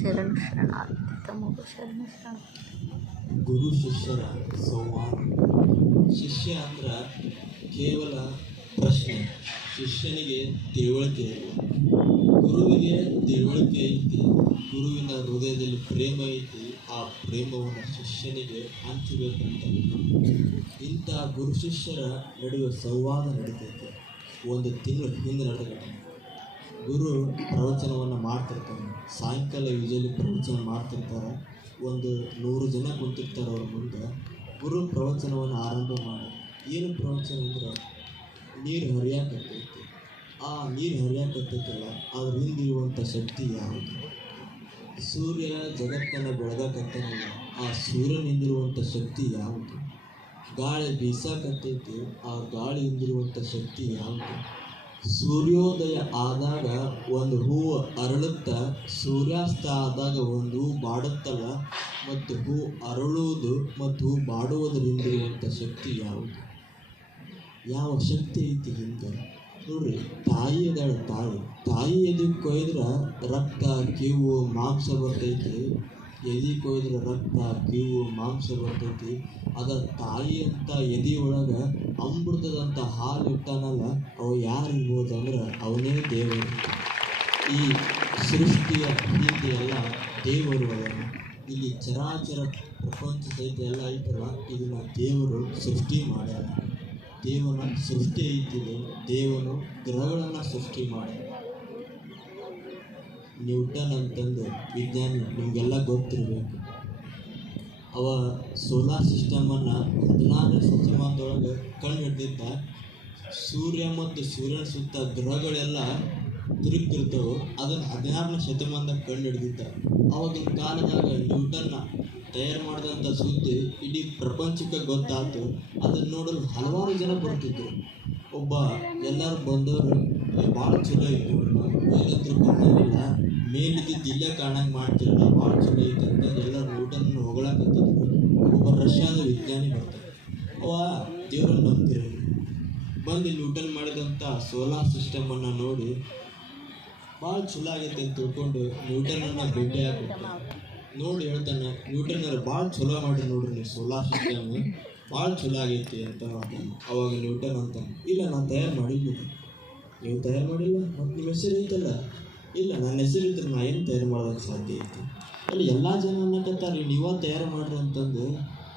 ಶರಣ ಶರಣಾರ್ಥಿ ತಮಗೂ ಶರಣ ಶರಣ. ಗುರು ಶಿಷ್ಯರ ಸಂವಾದ. ಶಿಷ್ಯ ಅಂದ್ರೆ ಕೇವಲ ಪ್ರಶ್ನೆ, ಶಿಷ್ಯನಿಗೆ ತಿಳುವಳಿಕೆ ಇಲ್ಲ. ಗುರುವಿಗೆ ತಿಳುವಳಿಕೆ ಐತಿ, ಗುರುವಿನ ಹೃದಯದಲ್ಲಿ ಪ್ರೇಮ ಐತಿ. ಆ ಪ್ರೇಮವನ್ನು ಶಿಷ್ಯನಿಗೆ ಹಂಚಬೇಕಂತ ಇಂಥ ಗುರು ಶಿಷ್ಯರ ನಡುವೆ ಸಂವಾದ ನಡೀತೈತೆ. ಒಂದು ತಿಂಗಳು ಹಿಂದೆ ನಡೆದ ಗುರು ಪ್ರವಚನವನ್ನು ಮಾಡ್ತಿರ್ತಾರೆ. ಸಾಯಂಕಾಲ ಯೂಶಲಿ ಪ್ರವಚನ ಮಾಡ್ತಿರ್ತಾರೆ. ಒಂದು 100 ಜನ ಕುಂತಿರ್ತಾರೆ ಅವ್ರ ಮುಂದೆ. ಗುರು ಪ್ರವಚನವನ್ನು ಆರಂಭ ಮಾಡಿ, ಏನು ಪ್ರವಚನ ಅಂದ್ರೆ ನೀರು ಹರಿಯಾಕತ್ತೈತಿ. ಆ ನೀರು ಹರಿಯಾಕತ್ತೈತಲ್ಲ, ಅದ್ರ ಹಿಂದಿರುವಂಥ ಶಕ್ತಿ ಯಾವುದು? ಸೂರ್ಯ ಜಗತ್ತನ್ನು ಬೆಳಗಾಕತ್ತಾನಲ್ಲ, ಆ ಸೂರ್ಯನಿಂದಿರುವಂಥ ಶಕ್ತಿ ಯಾವುದು? ಗಾಳಿ ಬೀಸಾಕತ್ತೈತಿ, ಆ ಗಾಳಿ ಹಿಂದಿರುವಂಥ ಶಕ್ತಿ ಯಾವುದು? ಸೂರ್ಯೋದಯ ಆದಾಗ ಒಂದು ಹೂವು ಅರಳುತ್ತ, ಸೂರ್ಯಾಸ್ತ ಆದಾಗ ಒಂದು ಹೂ ಬಾಡುತ್ತಲ್ಲ, ಮತ್ತು ಹೂ ಅರಳುವುದು ಮತ್ತು ಹೂ ಬಾಡುವುದರಿಂದಿರುವಂಥ ಶಕ್ತಿ ಯಾವುದು? ಯಾವ ಶಕ್ತಿ ಐತಿ ಹಿಂದೆ? ನೋಡ್ರಿ, ತಾಯಿ ಅದಾಳ. ತಾಯಿ ಎದಕ್ಕೆ ಕೊಯ್ದ್ರೆ ರಕ್ತ, ಕೀವು, ಮಾಂಸ ಬರ್ತೈತಿ. ಎದೆ ಕೊಯ್ದ್ರೆ ರಕ್ತ, ಕೀವು, ಮಾಂಸ ಬರ್ತೈತಿ. ಅದ ತಾಯಿ ಅಂತ ಎದೆ ಒಳಗೆ ಅಮೃತದಂಥ ಹಾಲು ಇಟ್ಟಾನಲ್ಲ, ಅವು ಯಾರಿರ್ಬೋದು ಅಂದ್ರೆ ಅವನೇ ದೇವರು. ಈ ಸೃಷ್ಟಿಯ ಹಿಂದೆ ಎಲ್ಲ ದೇವರು ಅದನ್ನು. ಇಲ್ಲಿ ಚರಾಚರ ಪ್ರಪಂಚ ಸಹಿತ ಎಲ್ಲ ಐತಲ್ಲ, ಇದನ್ನು ದೇವರು ಸೃಷ್ಟಿ ಮಾಡ್ಯಾರ. ದೇವನ ಸೃಷ್ಟಿ ಐತಿದೆ. ದೇವನು ಗ್ರಹಗಳನ್ನು ಸೃಷ್ಟಿ ಮಾಡ್ಯಾರ. ನ್ಯೂಟನ್ ಅಂತಂದು ವಿಜ್ಞಾನಿ, ನಿಮಗೆಲ್ಲ ಗೊತ್ತಿರಬೇಕು. ಅವ ಸೋಲಾರ್ ಸಿಸ್ಟಮನ್ನು 16ನೇ ಶತಮಾನದೊಳಗೆ ಕಂಡು ಹಿಡ್ದಿದ್ದ. ಸೂರ್ಯ ಮತ್ತು ಸೂರ್ಯನ ಸುತ್ತ ಗ್ರಹಗಳೆಲ್ಲ ತಿರುಗ್ತಿರ್ತವೆ. ಅದನ್ನು 16ನೇ ಶತಮಾನದಾಗ ಕಂಡು ಹಿಡ್ದಿದ್ದ. ಅವಾಗಿನ ಕಾಲದಾಗ ನ್ಯೂಟನ್ನ ತಯಾರು ಮಾಡಿದಂಥ ಸುದ್ದಿ ಇಡೀ ಪ್ರಪಂಚಕ್ಕೆ ಗೊತ್ತಾಯ್ತು. ಅದನ್ನು ನೋಡಲು ಹಲವಾರು ಜನ ಬರ್ತಿದ್ರು. ಒಬ್ಬ ಎಲ್ಲರೂ ಬಂದವರು ಭಾಳ ಚಲೋ ಇತ್ತು, ಏನಂತರೂ ಕಾಣಂಗಿಲ್ಲ, ಮೇಲಿದ್ದಿದ್ದು ಇಲ್ಲೇ ಕಾಣಂಗೆ ಮಾಡ್ತಿರಲ್ಲ, ಭಾಳ ಚಲೋ ಐತೆ ಅಂತ ಎಲ್ಲರೂ ನ್ಯೂಟನ್ನ ಹೊಗಳಾಕತ್ತಿದ್ರು. ಒಬ್ಬ ರಷ್ಯಾದ ವಿಜ್ಞಾನಿ ಬರ್ತಾರೆ. ಅವ ದೇವರನ್ನು ನಂಬ್ತಿರಲಿ, ಬಂದು ನ್ಯೂಟನ್ ಮಾಡಿದಂಥ ಸೋಲಾರ್ ಸಿಸ್ಟಮನ್ನು ನೋಡಿ ಭಾಳ ಚಲೋ ಆಗೈತೆ ಅಂತ ತಿಳ್ಕೊಂಡು ನ್ಯೂಟನನ್ನು ಭೇಟಿ ಆಗ್ಬಿಟ್ಟು ನೋಡಿ ಹೇಳ್ತಾನೆ, ನ್ಯೂಟನ್ನರು ಭಾಳ ಚಲೋ ಮಾಡಿ ನೋಡ್ರಿ, ನೀವು ಸೋಲಾರ್ ಸಿಸ್ಟಮ್ ಭಾಳ ಚಲೋ ಆಗೈತಿ ಅಂತ ಹೇಳ್ತಾನೆ. ಅವಾಗ ನ್ಯೂಟನ್ ಅಂತ, ಇಲ್ಲ ನಾನು ತಯಾರು ಮಾಡಿದ್ದೀನಿ. ನೀವು ತಯಾರು ಮಾಡಿಲ್ಲ, ಮತ್ತು ನಿಮ್ಮ ಹೆಸರು ಐತಲ್ಲ? ಇಲ್ಲ, ನನ್ನ ಹೆಸರು ಇದ್ರೆ ನಾ ಏನು ತಯಾರು ಮಾಡೋದಕ್ಕೆ ಸಾಧ್ಯ ಐತಿ? ಅಲ್ಲಿ ಎಲ್ಲ ಜನ ಅನ್ನಕತ್ತಾರೆ ನೀವ ತಯಾರು ಮಾಡ್ರಿ ಅಂತಂದು.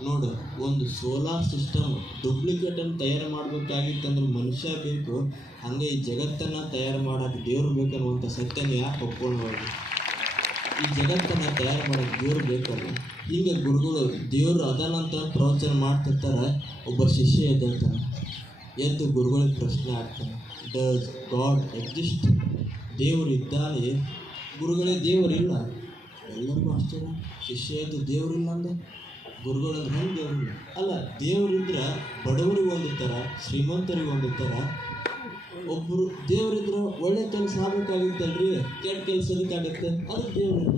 ನೋಡು, ಒಂದು ಸೋಲಾರ್ ಸಿಸ್ಟಮ್ ಡೂಪ್ಲಿಕೇಟನ್ನು ತಯಾರು ಮಾಡಬೇಕಾಗಿತ್ತಂದ್ರೆ ಮನುಷ್ಯ ಬೇಕು, ಹಂಗೆ ಈ ಜಗತ್ತನ್ನು ತಯಾರು ಮಾಡೋಕ್ಕೆ ದೇವ್ರು ಬೇಕನ್ನುವಂಥ ಸತ್ಯನ ಯಾಕೆ ಒಪ್ಕೊಳ್ಳೋದು? ಈ ಜಗತ್ತನ್ನು ತಯಾರು ಮಾಡೋಕ್ಕೆ ದೇವ್ರು ಬೇಕಲ್ಲ. ಹೀಗೆ ಗುರುಗಳು ದೇವರು ಅದನ್ನಂತ ಪ್ರವಚನ ಮಾಡ್ತಿರ್ತಾರೆ. ಒಬ್ಬ ಶಿಷ್ಯ ಎದ್ದೇಳ್ತಾನೆ, ಎದ್ದು ಗುರುಗಳಿಗೆ ಪ್ರಶ್ನೆ ಆಗ್ತಾನೆ, ಡಸ್ ಗಾಡ್ ಎಕ್ಸಿಸ್ಟ್? ದೇವರು ಇದ್ದಾನೆ. ಗುರುಗಳೇ ದೇವರಿಲ್ಲ. ಎಲ್ಲರಿಗೂ ಆಶ್ಚರ್ಯ. ಶಿಷ್ಯ ಎದ್ದು ದೇವರಿಲ್ಲ ಅಂದ, ಗುರುಗಳಂದ್ರೆ ಹೆಂಗೆ ದೇವರಿಲ್ಲ? ಅಲ್ಲ, ದೇವರಿದ್ರೆ ಬಡವರಿಗೆ ಒಂದು ಥರ, ಶ್ರೀಮಂತರಿಗೆ ಒಂದು ಥರ. ಒಬ್ಬರು ದೇವರಿದ್ರೆ ಒಳ್ಳೆ ಕೆಲಸ ಆಗಬೇಕಾಗಿತ್ತಲ್ರಿ, ಕೆಟ್ಟ ಕೆಲಸ ಅದಕ್ಕಾಗತ್ತೆ, ಅದಕ್ಕೆ ದೇವರು.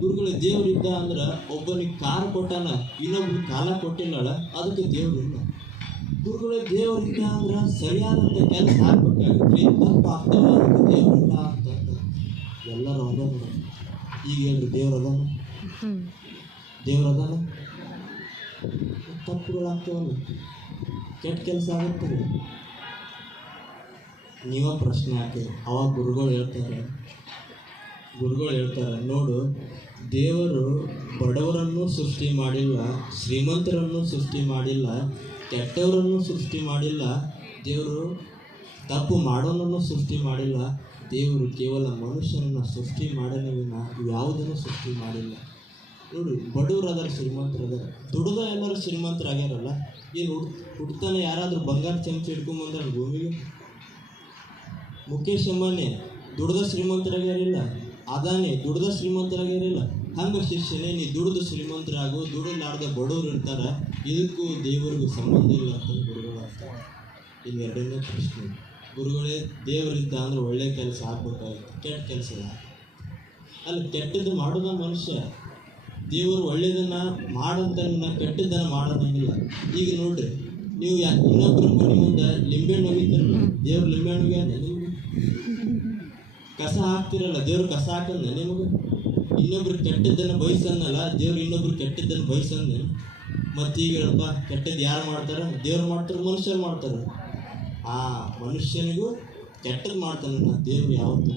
ಗುರುಗಳಿಗೆ ದೇವರಿದ್ದ ಅಂದ್ರೆ ಒಬ್ಬನಿಗೆ ಕಾರ್ ಕೊಟ್ಟಾನ, ಇನ್ನೊಬ್ರಿಗೆ ಕಾಲ ಕೊಟ್ಟಿಲ್ಲಲ್ಲ, ಅದಕ್ಕೆ ದೇವರಿಲ್ಲ. ಗುರುಗಳಿಗೆ ದೇವರಿದ್ದ ಅಂದ್ರೆ ಸರಿಯಾದಂಥ ಕೆಲಸ ಆಗ್ಬೇಕಾಗಿತ್ತು, ತಪ್ಪು ಆಗ್ತಾವ, ಅದಕ್ಕೆ ದೇವರಿಲ್ಲ ಅಂತಂದ. ಎಲ್ಲರೂ ಅದ ನೋಡ. ಈಗ ಹೇಳ್ರಿ, ದೇವ್ರದಾನ? ದೇವ್ರದಾನ? ತಪ್ಪುಗಳಾಗ್ತಾವಲ್ಲ, ಕೆಟ್ಟ ಕೆಲಸ ಆಗುತ್ತದೆ. ನೀವ ಪ್ರಶ್ನೆ ಹಾಕಿ. ಅವಾಗ ಗುರುಗಳು ಹೇಳ್ತಾರೆ, ನೋಡು, ದೇವರು ಬಡವರನ್ನು ಸೃಷ್ಟಿ ಮಾಡಿಲ್ಲ, ಶ್ರೀಮಂತರನ್ನು ಸೃಷ್ಟಿ ಮಾಡಿಲ್ಲ, ಕೆಟ್ಟವರನ್ನು ಸೃಷ್ಟಿ ಮಾಡಿಲ್ಲ, ದೇವರು ತಪ್ಪು ಮಾಡೋನನ್ನು ಸೃಷ್ಟಿ ಮಾಡಿಲ್ಲ. ದೇವರು ಕೇವಲ ಮನುಷ್ಯನನ್ನು ಸೃಷ್ಟಿ ಮಾಡನವಿನ ಯಾವುದನ್ನು ಸೃಷ್ಟಿ ಮಾಡಿಲ್ಲ. ನೋಡಿ, ಬಡವರು ಅದಾರ, ಶ್ರೀಮಂತರು ಅದಾರ, ದುಡ್ದ ಎಲ್ಲರೂ ಶ್ರೀಮಂತರಾಗ್ಯಾರಲ್ಲ. ಏನು ಹುಡ್ತಾನೆ ಯಾರಾದರೂ ಬಂಗಾರ ಚಮಚ ಹಿಡ್ಕೊಂಬಂದ್ರೆ ಭೂಮಿಗೆ? ಮುಖೇಶ್ ಅಂಬಾನಿ ದುಡ್ದ ಶ್ರೀಮಂತರಾಗ್ಯಾರಿಲ್ಲ, ಅದಾನಿ ದುಡ್ದ ಶ್ರೀಮಂತರಾಗ್ಯಾರಿಲ್ಲ. ಹಂಗೆ ಶಿಷ್ಯನೇ, ನೀ ದುಡ್ದು ಶ್ರೀಮಂತರಾಗು, ದುಡಿಲಾರ್ದ ಬಡವರು ಇರ್ತಾರೆ, ಇದಕ್ಕೂ ದೇವರಿಗೂ ಸಂಬಂಧ ಇಲ್ಲ ಅಂತ ಗುರುಗಳು ಆಗ್ತಾರೆ. ಇನ್ನು ಎರಡನೇ ಪ್ರಶ್ನೆ, ಗುರುಗಳೇ ದೇವರಿದ್ದ ಅಂದ್ರೆ ಒಳ್ಳೆ ಕೆಲಸ ಆಗ್ಬೇಕಾಗಿತ್ತು, ಕೆಟ್ಟ ಕೆಲಸ ಅಲ್ಲಿ ಕೆಟ್ಟದ್ದು ಮಾಡೋದ ಮನುಷ್ಯ. ದೇವರು ಒಳ್ಳೇದನ್ನು ಮಾಡಂತ ಕೆಟ್ಟದ್ದನ್ನು ಮಾಡೋದಂಗಿಲ್ಲ. ಈಗ ನೋಡ್ರಿ, ನೀವು ಇನ್ನೊಬ್ಬರ ಮನೆ ಮುಂದೆ ಲಿಂಬೆಹಣ್ಣು ಒಗಿತಾರಲ್ಲ, ದೇವ್ರು ಲಿಂಬೆಹಣ್ಣು ಕಸ ಹಾಕ್ತಿರಲ್ಲ, ದೇವ್ರು ಕಸ ಹಾಕಂದ ನಿಮಗೆ? ಇನ್ನೊಬ್ರು ಕೆಟ್ಟದ್ದನ್ನು ಬಯಸನ್ನಲ್ಲ, ದೇವ್ರು ಇನ್ನೊಬ್ರು ಕೆಟ್ಟದ್ದನ್ನು ಬಯಸಂದ. ಮತ್ತೀಗ ಹೇಳಪ್ಪ, ಕೆಟ್ಟದ್ದು ಯಾರು ಮಾಡ್ತಾರೆ? ದೇವ್ರು ಮಾಡ್ತಾರೆ, ಮನುಷ್ಯರು ಮಾಡ್ತಾರೆ. ಆ ಮನುಷ್ಯನಿಗೂ ಕೆಟ್ಟದ್ದು ಮಾಡ್ತಾನೆ, ದೇವ್ರು ಯಾವತ್ತೂ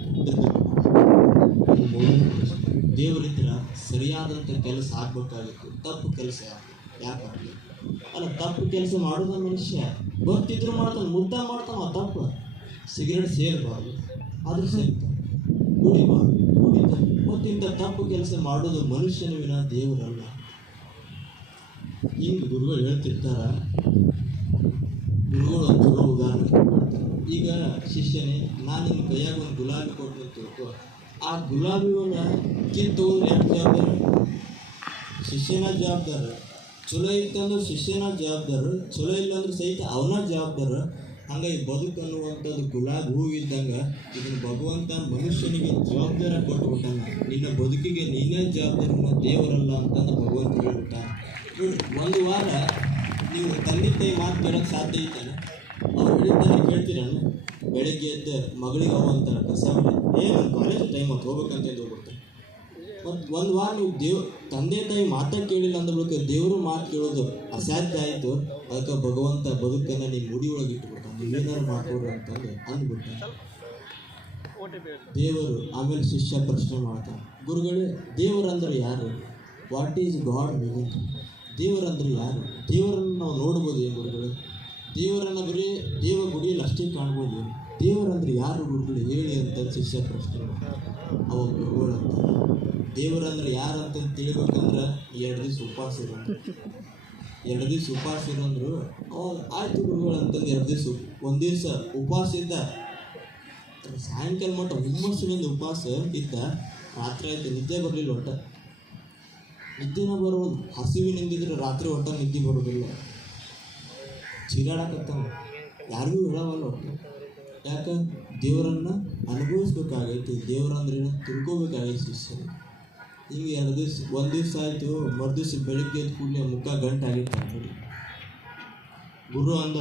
ದೇವರಿದ್ರ ಸರಿಯಾದಂಥ ಕೆಲಸ ಆಗ್ಬೇಕಾಗಿತ್ತು. ತಪ್ಪು ಕೆಲಸ ಯಾಕಾಗಲಿ? ಅಲ್ಲ, ತಪ್ಪು ಕೆಲಸ ಮಾಡೋದ ಮನುಷ್ಯ ಗೊತ್ತಿದ್ರು ಮಾಡ್ತಾನೆ, ಮುದ್ದ ಮಾಡ್ತಾನ. ತಪ್ಪು ಸಿಗರೇಟ್ ಸೇರಬಾರ್ದು, ಆದ್ರೂ ಸೇರ್ತಾನೆ. ಕುಡಿಬಾರ್ದು, ಕುಡಿತಾನೆ. ಮತ್ತಿಂಥ ತಪ್ಪು ಕೆಲಸ ಮಾಡೋದು ಮನುಷ್ಯನ ವಿನ ದೇವರಲ್ಲ. ಹಿಂಗೆ ಗುರುಗಳು ಹೇಳ್ತಿರ್ತಾರ. ಗುರುಗಳು ಒಂದು ಚಲೋ ಉದಾಹರಣೆ ಕೊಡ್ತಾರೆ. ಈಗ ಶಿಷ್ಯನೇ, ನಾನು ನಿನ್ನ ಕೈಯಾಗ ಒಂದು ಗುಲಾಬಿ ಕೊಟ್ಟು ತಿಳ್ಕೊ, ಆ ಗುಲಾಬಿವನ್ನ ಕಿತ್ತೋದ್ರೆ ಯಾಕೆ ಜವಾಬ್ದಾರ? ಶಿಷ್ಯನ ಜವಾಬ್ದಾರ. ಚಲೋ ಇತ್ತಂದ್ರೆ ಶಿಷ್ಯನ ಜವಾಬ್ದಾರ, ಚಲೋ ಇಲ್ಲ ಅಂದ್ರೆ ಸಹಿತ ಅವನ ಜವಾಬ್ದಾರ. ಹಂಗಾಗಿ ಬದುಕು ಅನ್ನುವಂಥದ್ದು ಗುಲಾಬಿ ಹೂವಿದ್ದಂಗೆ ಇದನ್ನು ಭಗವಂತ ಮನುಷ್ಯನಿಗೆ ಜವಾಬ್ದಾರ ಕೊಟ್ಬಿಟ್ಟಾನ. ನಿನ್ನ ಬದುಕಿಗೆ ನೀನೇ ಜವಾಬ್ದಾರನ, ದೇವರಲ್ಲ ಅಂತಂದು ಭಗವಂತ ಹೇಳ್ಬಿಟ್ಟಾನ. ನೋಡ್ರಿ, ಒಂದು ವಾರ ನೀವು ತಂದೆ ತಾಯಿ ಮಾತು ಕೇಳೋಕ್ಕೆ ಸಾಧ್ಯ ಐತಾನೆ? ಅವ್ರು ಹೇಳಿದ್ದಾನೆ ಕೇಳ್ತೀರಣ್ಣ? ಬೆಳಗ್ಗೆ ಎದ್ದು ಮಗಳಿಗೆ ಅವ ಅಂತಾರೆ, ಕಸ ನನ್ನ ಕಾಲೇಜ್ ಟೈಮ್ ಅದು ಹೋಗ್ಬೇಕಂತ ಹೋಗ್ಬಿಡ್ತಾರೆ. ಮತ್ತು ಒಂದು ವಾರ ನೀವು ತಂದೆ ತಾಯಿ ಮಾತಾ ಕೇಳಿಲ್ಲ ಅಂದ್ಬೇಕು, ದೇವರು ಮಾತು ಕೇಳೋದು ಅಸಾಧ್ಯ ಆಯಿತು. ಅದಕ್ಕೆ ಭಗವಂತ ಬದುಕನ್ನು ನೀವು ಮುಡಿ ಒಳಗೆ ಇಟ್ಬಿಟ್ಟ, ನೀವೇನಾರು ಮಾಡ್ಕೊಡ್ರಿ ಅಂತಂದು ಅಂದ್ಬಿಟ್ಟ ದೇವರು. ಆಮೇಲೆ ಶಿಷ್ಯ ಪ್ರಶ್ನೆ ಮಾಡ್ತಾನೆ, ಗುರುಗಳೇ, ದೇವರಂದ್ರೆ ಯಾರು? What is God meaning? ದೇವರಂದ್ರೆ ಯಾರು? ದೇವರನ್ನು ನಾವು ನೋಡ್ಬೋದು ಏನು ಗುರುಗಳು? ದೇವರನ್ನು ಬರೀ ದೇವ ಗುಡಿಯಲ್ಲಿ ಅಷ್ಟೇ ಕಾಣ್ಬೋದು. ದೇವರಂದ್ರೆ ಯಾರು ಗುರುಗಳು ಹೇಳಿ ಅಂತ ಶಿಷ್ಯ ಪ್ರಶ್ನೆ ಮಾಡ್ತಾರೆ. ಅವಾಗ ಗುರುಗಳು ಅಂತ, ದೇವರಂದ್ರೆ ಯಾರು ಅಂತ ತಿಳ್ಬೇಕಂದ್ರೆ 2 ದಿವಸ ಉಪವಾಸ ಇರೋದು. 2 ದಿವಸ ಉಪವಾಸ ಇರೋಂದ್ರು ಅವಾಗ ಆಯ್ತು ಗುರುಗಳು ಅಂತಂದು 2 ದಿವಸ ಒಂದು ದಿವಸ ಉಪವಾಸ ಇದ್ದ. ಸಾಯಂಕಾಲ ಮಟ್ಟ ಹುಮ್ಮಸ್ಸಿನಿಂದ ಉಪವಾಸ ಇದ್ದ. ರಾತ್ರಿ ಆಯ್ತು, ನಿದ್ದೆ ಬರಲಿಲ್ಲ. ಒಟ್ಟ ನಿದ್ದೆನ ಬರೋದು, ಹಸಿವಿನಿಂದಿದ್ರೆ ರಾತ್ರಿ ಒಟ್ಟ ನಿದ್ದೆ ಬರೋದಿಲ್ಲ. ಚೀರಾಡಕತ್ತಾವ, ಯಾರಿಗೂ ಹೇಳವಲ್ಲ ಒಟ್ಟು. ಯಾಕೆ? ದೇವರನ್ನು ಅನುಭವಿಸ್ಬೇಕಾಗೈತಿ, ದೇವರಂದ್ರೇನು ತಿಳ್ಕೊಬೇಕಾಗೈತಿ ಶಿಷ್ಯರು. ಹಿಂಗೆ 2 ದಿವಸ, ಒಂದು ದಿವಸ ಆಯಿತು. ಮರುದಿವ್ಸ ಬೆಳಿಗ್ಗೆ ಎದ್ದು ಕೂಡಲೇ ಮುಖ ಗಂಟೆ ಆಗಿತ್ತು ನೋಡಿ. ಗುರು ಅಂದ,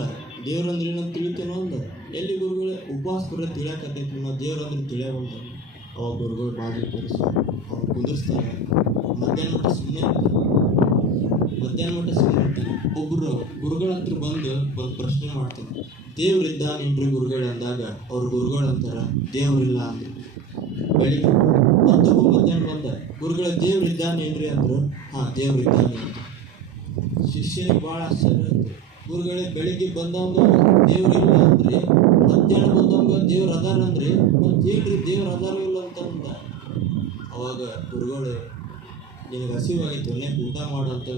ದೇವ್ರಂದ್ರೇನಂತ ತಿಳಿತೇನೋ ಅಂದ. ಎಲ್ಲಿ ಗುರುಗಳೇ, ಉಪವಾಸ ಬರೋ ತಿಳಿಯಾಕತ್ತೈತಿ, ನಾವು ದೇವ್ರಂದ್ರೆ ತಿಳಿಯೋವಂತ. ಅವಾಗ ಗುರುಗಳು ಬಾಗಿಲು ತೋರಿಸಿ ಅವ್ರು ಕುದಿಸ್ತಾರೆ. ಮಧ್ಯಾಹ್ನ ಮಟ್ಟ ಸುಮ್ಮನೆ ಇರ್ತಾನೆ. ಒಬ್ಬರು ಗುರುಗಳ ಹತ್ರ ಬಂದು ಪ್ರಶ್ನೆ ಮಾಡ್ತಾರೆ, ದೇವ್ರಿದ್ದಾನೇನ್ರಿ ಗುರುಗಳು ಅಂದಾಗ ಅವ್ರ ಗುರುಗಳು ಅಂತಾರ, ದೇವ್ರಿಲ್ಲ ಅಂದ್ರು. ಬೆಳಿಗ್ಗೆ ಮತ್ತೊಬ್ಬ ಮಧ್ಯಾಹ್ನ ಬಂದ, ಗುರುಗಳ ದೇವ್ರಿದ್ದಾನೇನ್ರಿ ಅಂದ್ರು. ಹಾಂ, ದೇವ್ರಿದ್ದಾನೆ ಅಂತ. ಶಿಷ್ಯನಿಗೆ ಭಾಳ ಆಶ್ಚರ್ಯ ಆಯ್ತು. ಗುರುಗಳೇ, ಬೆಳಿಗ್ಗೆ ಬಂದವಂಗ ದೇವ್ರಿಲ್ಲ ಅಂದ್ರಿ, ಮಧ್ಯಾಹ್ನ ಬಂದವಂಗ ದೇವ್ರ ಅದಾರ ಅಂದ್ರಿ, ಮತ್ತೆ ಹೇಳ್ರಿ ದೇವ್ರ ಅದಾರ ಇಲ್ಲ ಅಂತಂದ. ಅವಾಗ ಗುರುಗಳು, ನಿನಗೆ ಹಸಿವಾಗೈತೆ, ಒಳ್ಳೆಯ ಊಟ ಮಾಡಂತ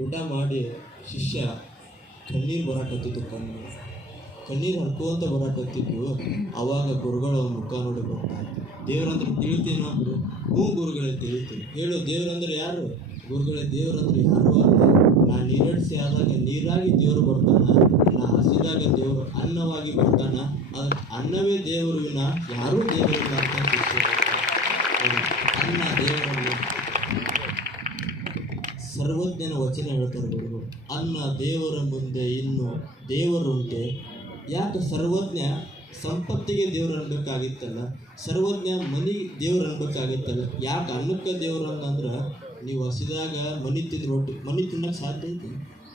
ಊಟ ಮಾಡಿ ಶಿಷ್ಯ ಕಣ್ಣೀರು ಬರಾಕತ್ತಿದ್ದು, ಕಣ್ಣೀರು ಹರ್ಕೋಂತ ಬರಾಕತ್ತಿದ್ದು. ಅವಾಗ ಗುರುಗಳು ಅವ್ನ ಮುಖ ನೋಡಿ ಬರ್ತಾರೆ. ದೇವ್ರಂದ್ರೆ ತಿಳಿತೇನೋ ಅಂದರು. ಹ್ಞೂ ಗುರುಗಳೇ ತಿಳಿತೀನಿ. ಹೇಳು, ದೇವ್ರಂದ್ರೆ ಯಾರು? ಗುರುಗಳೇ, ದೇವ್ರಂದ್ರೆ ಯಾರು ಅಲ್ಲ, ನಾನು ನೀರಡಿಸಿ ಆದಾಗ ನೀರಾಗಿ ದೇವರು ಬರ್ತಾನ, ನಾ ಹಸಿದಾಗ ದೇವರು ಅನ್ನವಾಗಿ ಬರ್ತಾನ, ಅದಕ್ಕೆ ಅನ್ನವೇ ದೇವರು ವಿನ ಯಾರೂ ದೇವರಿಲ್ಲ ಅಂತ ಅನ್ನ ದೇವರನ್ನು ಸರ್ವಜ್ಞನ ವಚನ ಹೇಳ್ತಾರೆ ಗುರುಗಳು. ಅನ್ನ ದೇವರ ಮುಂದೆ ಇನ್ನು ದೇವರುಂಟೆ. ಯಾಕೆ ಸರ್ವಜ್ಞ ಸಂಪತ್ತಿಗೆ ದೇವ್ರು ಅನ್ಬೇಕಾಗಿತ್ತಲ್ಲ, ಸರ್ವಜ್ಞ ಮನೆಗೆ ದೇವ್ರು ಅನ್ಬೇಕಾಗಿತ್ತಲ್ಲ. ಯಾಕೆ ಅನ್ನಕ್ಕೆ ದೇವ್ರು ಅಂದ್ರೆ, ನೀವು ಹಸಿದಾಗ ಮನೆ ತಿನ್ನೋಕ್ಕೆ ಸಾಧ್ಯ ಐತೆ?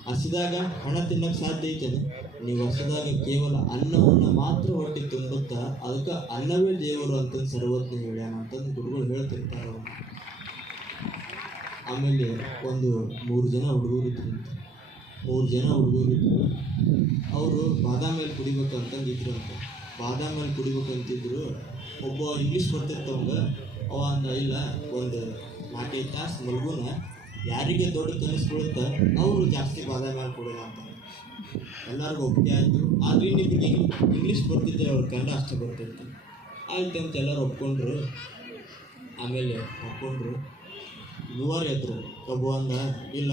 ಹಸಿದಾಗ ಹಣ ತಿನ್ನೋಕ್ಕೆ ಸಾಧ್ಯ ಐತೇನೆ? ನೀವು ಹಸಿದಾಗ ಕೇವಲ ಅನ್ನವನ್ನು ಮಾತ್ರ ಹೊಟ್ಟೆ ತುಂಬುತ್ತಾ, ಅದಕ್ಕೆ ಅನ್ನವೇ ದೇವರು ಅಂತಂದು ಸರ್ವಜ್ಞ ಹೇಳ್ಯಾನ ಅಂತಂದು ಗುರುಗಳು ಹೇಳ್ತಿರ್ತಾರೆ. ಆಮೇಲೆ ಒಂದು 3 ಜನ ಹುಡುಗರಿದ್ರು. ಅವರು ಬಾದಾಮಿ ಮೇಲೆ ಕುಡಿಬೇಕಂತಂದಿದ್ರು ಅಂತ. ಬಾದಾಮಿ ಮೇಲೆ ಕುಡಿಬೇಕಂತಿದ್ರು. ಒಬ್ಬ ಇಂಗ್ಲೀಷ್ ಬರ್ತಿರ್ತವಂಗ, ಅವ ಅಂದ, ಇಲ್ಲ, ಒಂದು 4-5 ತಾಸು ಮಲ್ಗುನ, ಯಾರಿಗೆ ದೊಡ್ಡ ಕನಸುಕೊಳ್ಳುತ್ತೆ ಅವರು ಜಾಸ್ತಿ ಬಾದಾಮಿ ಮೇಲೆ ಕುಡಿಯೋಣ ಅಂತ. ಎಲ್ಲರಿಗೂ ಒಪ್ಪಿಗೆ ಆಯಿತು. ಆದರೆ ಇನ್ನಿಬ್ಬರಿಗೆ ಇಂಗ್ಲೀಷ್ ಬರ್ತಿದ್ದೆ, ಅವ್ರ ಕನ್ನಡ ಅಷ್ಟೇ ಬರ್ತಿರ್ತಾರೆ. ಆಯ್ತು ಅಂತ ಎಲ್ಲರೂ ಒಪ್ಕೊಂಡ್ರು. ಆಮೇಲೆ ಮೂವರು ಎದ್ರು. ಒಬ್ಬ ಅಂದ, ಇಲ್ಲ,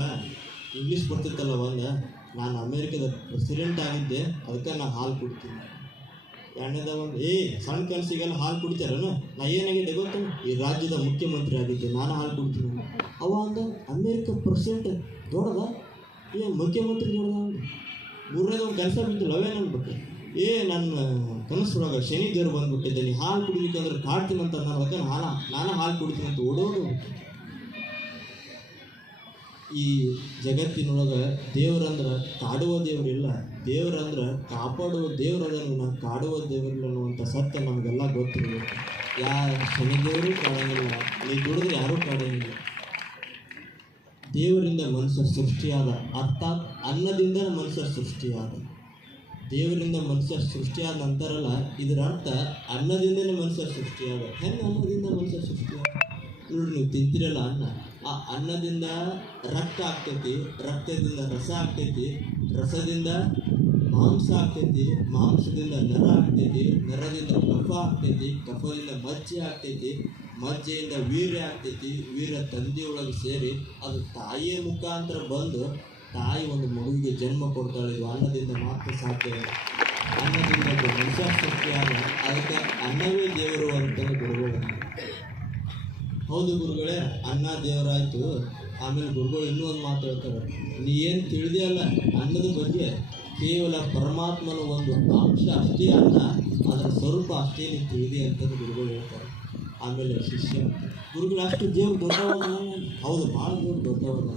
ಇಂಗ್ಲೀಷ್ ಬರ್ತಿತ್ತಲ್ಲ, ನಾನು ಅಮೇರಿಕದ ಪ್ರೆಸಿಡೆಂಟ್ ಆಗಿದ್ದೆ, ಅದಕ್ಕೆ ನಾನು ಹಾಲು ಕುಡ್ತೀನಿ. ಎರಡನೇದ ಒಂದು, ಸಣ್ಣ ಕನಸಿಗೆಲ್ಲ ಹಾಲು ಕುಡಿತಾರನ? ನಾ ಏನಾಗಿದೆ ಗೊತ್ತ, ಈ ರಾಜ್ಯದ ಮುಖ್ಯಮಂತ್ರಿ ಆಗಿದ್ದೆ, ನಾನು ಹಾಲು ಕುಡ್ತೀನಿ. ಅವ ಅಂದ, ಅಮೇರಿಕ ಪ್ರೆಸಿಡೆಂಟ್ ದೊಡ್ಡದ, ಮುಖ್ಯಮಂತ್ರಿ ದೊಡ್ಡದ. 3ನೇದ ಒಂದು ಕೆಲಸ ಬಿದ್ದಿಲ್ಲ, ಅವೇನು ಅನ್ಬೇಕು. ನನ್ನ ಕನಸೊಳಗೆ ಶನಿ ದೇವ್ರು ಬಂದ್ಬಿಟ್ಟಿದ್ದೇನೆ, ಹಾಲು ಕುಡಿಲಿಕ್ಕೆ ಅಂದ್ರೆ ಕಾಡ್ತೀನಿ ಅಂತ ಅನ್ನೋದಕ್ಕೆ ನಾನು ಹಾಲು ಕುಡಿತೀನಿ ಅಂತ ಓಡೋಡು. ಈ ಜಗತ್ತಿನೊಳಗೆ ದೇವ್ರಂದ್ರೆ ಕಾಡುವ ದೇವರಿಲ್ಲ, ದೇವ್ರಂದ್ರೆ ಕಾಪಾಡುವ ದೇವ್ರು ಅದನ್ನು ಕಾಡುವ ದೇವರಿಲ್ಲ ಅನ್ನುವಂಥ ಸತ್ಯ ನಮಗೆಲ್ಲ ಗೊತ್ತಿರಬೇಕು. ಶನಿ ದೇವರು ಕಾಡಂಗಿಲ್ಲ, ನೀ ದುಡಿದ್ರೆ ಯಾರೂ ಕಾಡಂಗಿಲ್ಲ. ದೇವರಿಂದ ಮನುಷ್ಯ ಸೃಷ್ಟಿಯಾದ, ಅರ್ಥಾತ್ ಅನ್ನದಿಂದ ಮನುಷ್ಯ ಸೃಷ್ಟಿಯಾದ. ದೇವರಿಂದ ಮನುಷ್ಯ ಸೃಷ್ಟಿಯಾದ ನಂತರಲ್ಲ, ಇದರ ಅರ್ಥ ಅನ್ನದಿಂದಲೇ ಮನುಷ್ಯ ಸೃಷ್ಟಿಯಾದ. ಹೆಂಗೆ ಅನ್ನದಿಂದ ಮನುಷ್ಯ ಸೃಷ್ಟಿಯಾದ ನೋಡ್ರಿ, ನೀವು ತಿಂತಿರಲ್ಲ ಅನ್ನ, ಆ ಅನ್ನದಿಂದ ರಕ್ತ ಆಗ್ತೈತಿ, ರಕ್ತದಿಂದ ರಸ ಆಗ್ತೈತಿ, ರಸದಿಂದ ಮಾಂಸ ಆಗ್ತೈತಿ, ಮಾಂಸದಿಂದ ನರ ಆಗ್ತೈತಿ, ನರದಿಂದ ಕಫ ಆಗ್ತೈತಿ, ಕಫದಿಂದ ಮಜ್ಜೆ ಆಗ್ತೈತಿ, ಮಜ್ಜೆಯಿಂದ ವೀರ್ಯ ಆಗ್ತೈತಿ, ವೀರ್ಯ ತಂದೆಯೊಳಗೆ ಸೇರಿ ಅದು ತಾಯಿಯ ಮುಖಾಂತರ ಬಂದು ತಾಯಿ ಒಂದು ಮಗುವಿಗೆ ಜನ್ಮ ಕೊಡ್ತಾಳೆ. ಇದು ಅನ್ನದಿಂದ ಮಾತ್ರ ಸಾಧ್ಯ. ಅನ್ನದಿಂದ ಮನುಷ್ಯ ಸೃಷ್ಟಿಯಾದ, ಅದಕ್ಕೆ ಅನ್ನವೇ ದೇವರು ಅಂತ ಗುರುಗಳು. ಹೌದು ಗುರುಗಳೇ, ಅನ್ನ ದೇವರಾಯಿತು. ಆಮೇಲೆ ಗುರುಗಳು ಇನ್ನೂ ಒಂದು ಮಾತು ಹೇಳ್ತಾರೆ, ನೀ ಏನು ತಿಳಿದೇ ಅಲ್ಲ ಅನ್ನದ ಬಗ್ಗೆ, ಕೇವಲ ಪರಮಾತ್ಮನ ಒಂದು ಅಂಶ ಅಷ್ಟೇ ಅನ್ನ, ಅದರ ಸ್ವರೂಪ ಅಷ್ಟೇ ನೀನು ತಿಳಿದೆ ಅಂತಂದು ಗುರುಗಳು ಹೇಳ್ತಾರೆ. ಆಮೇಲೆ ಶಿಷ್ಯ ಗುರುಗಳು ಅಷ್ಟು ದೇವ್ರು ದೊಡ್ಡವಾದ, ಹೌದು ಭಾಳ ದೇವ್ರು ದೊಡ್ಡವಾದ.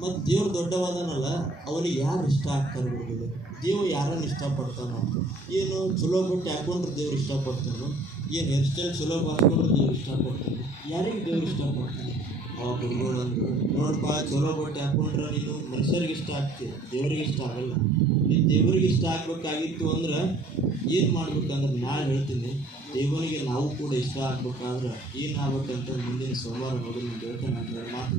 ಮತ್ತು ದೇವ್ರು ದೊಡ್ಡವಾದನಲ್ಲ, ಅವನಿಗೆ ಯಾರು ಇಷ್ಟ ಆಗ್ತಾರೆ ಗುರುಗಳು? ದೇವ್ರು ಯಾರನ್ನು ಇಷ್ಟಪಡ್ತಾನೋ? ಏನು ಚಲೋ ಬಟ್ಟೆ ಹಾಕೊಂಡ್ರೆ ದೇವ್ರು ಇಷ್ಟಪಡ್ತಾನೋ? ಏನು ಹೇರ್ ಸ್ಟೈಲ್ ಚಲೋ ಹಾಕೊಂಡ್ರೆ ದೇವ್ರು ಇಷ್ಟಪಡ್ತಾನೆ? ಯಾರಿಗೆ ದೇವ್ರು ಇಷ್ಟಪಡ್ತಾನೆ? ಅವಾಗ ಗುರುಗಳು ಅಂದರು, ನೋಡಪ್ಪ, ಚಲೋ ಬಟ್ಟೆ ಹಾಕೊಂಡ್ರೆ ನೀನು ಮನುಷ್ಯರಿಗೆ ಇಷ್ಟ ಆಗ್ತೀವಿ, ದೇವ್ರಿಗೆ ಇಷ್ಟ ಆಗಲ್ಲ. ನೀನು ದೇವರಿಗೆ ಇಷ್ಟ ಆಗ್ಬೇಕಾಗಿತ್ತು ಅಂದ್ರೆ ಏನು ಮಾಡ್ಬೇಕಂದ್ರೆ ನಾನು ಹೇಳ್ತೀನಿ, ದೇವನಿಗೆ ನಾವು ಕೂಡ ಇಷ್ಟ ಆಗ್ಬೇಕಾದ್ರೆ ಏನು ಆಗ್ಬೇಕಂತ ಮುಂದಿನ ಸೋಮವಾರ ನೋಡಿ ನಿಮ್ಗೆ ಹೇಳ್ತೇನೆ. ಮಾತು